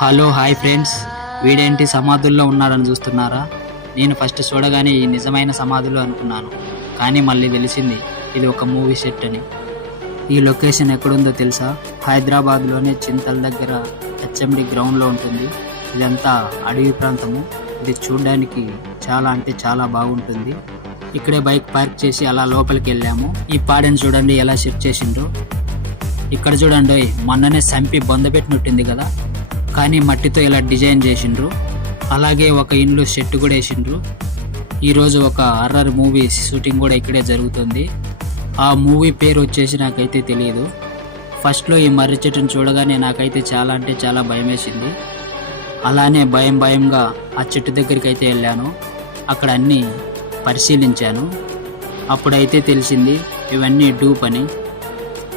Hello hi friends, వీడేంటి సమాధుల్లో ఉన్నారని చూస్తున్నారా? నేను ఫస్ట్ చూడగానే ఈ నిజమైన సమాధులు అనుకున్నాను, కానీ మళ్ళీ తెలిసింది ఇది ఒక మూవీ సెట్ అని. ఈ లొకేషన్ ఎక్కడుందో తెలుసా? హైదరాబాద్లోనే చింతల దగ్గర హెచ్ఎండి గ్రౌండ్లో ఉంటుంది. ఇదంతా అడవి ప్రాంతము. ఇది చూడడానికి చాలా అంటే చాలా బాగుంటుంది. ఇక్కడే బైక్ పార్క్ చేసి అలా లోపలికి వెళ్ళాము. ఈ పాడని చూడండి ఎలా సెట్ చేసిండ్రో. ఇక్కడ చూడండి, మొన్ననే సంపి బొందపెట్టినట్టుంది కదా, కానీ మట్టితో ఇలా డిజైన్ చేసిండ్రు. అలాగే ఒక ఇండ్లు సెట్ కూడా వేసిండ్రు. ఈరోజు ఒక హర్రర్ మూవీ షూటింగ్ కూడా ఇక్కడే జరుగుతుంది. ఆ మూవీ పేరు వచ్చేసి నాకైతే తెలియదు. ఫస్ట్లో ఈ మర్రి చెట్టును చూడగానే నాకైతే చాలా అంటే చాలా భయం వేసింది. అలానే భయంగా ఆ చెట్టు దగ్గరికి అయితే వెళ్ళాను. అక్కడ అన్నీ పరిశీలించాను. అప్పుడైతే తెలిసింది ఇవన్నీ డూప్ అని.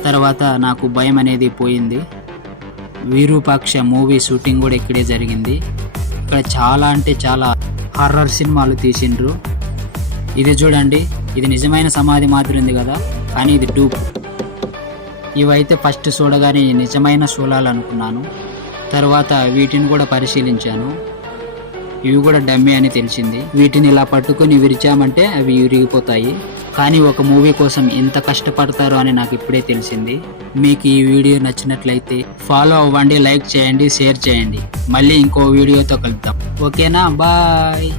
తర్వాత నాకు భయం అనేది పోయింది. విరూపాక్ష మూవీ షూటింగ్ కూడా ఇక్కడే జరిగింది. ఇక్కడ చాలా అంటే చాలా హర్రర్ సినిమాలు తీసిండ్రు. ఇది చూడండి, ఇది నిజమైన సమాధి మాత్రం ఉంది కదా, కానీ ఇది డూప్. ఇవైతే ఫస్ట్ చూడగానే నిజమైన శూలాలు అనుకున్నాను. తర్వాత వీటిని కూడా పరిశీలించాను. ఇవి కూడా డమ్మీ అని తెలిసింది. వీటిని ఇలా పట్టుకొని విరిచామంటే అవి విరిగిపోతాయి. కానీ ఒక మూవీ కోసం ఎంత కష్టపడతారో అని నాకు ఇప్పుడే తెలిసింది. మీకు ఈ వీడియో నచ్చినట్లయితే ఫాలో అవ్వండి, లైక్ చేయండి, షేర్ చేయండి. మళ్ళీ ఇంకో వీడియోతో కలుద్దాం. ఓకేనా? బాయ్.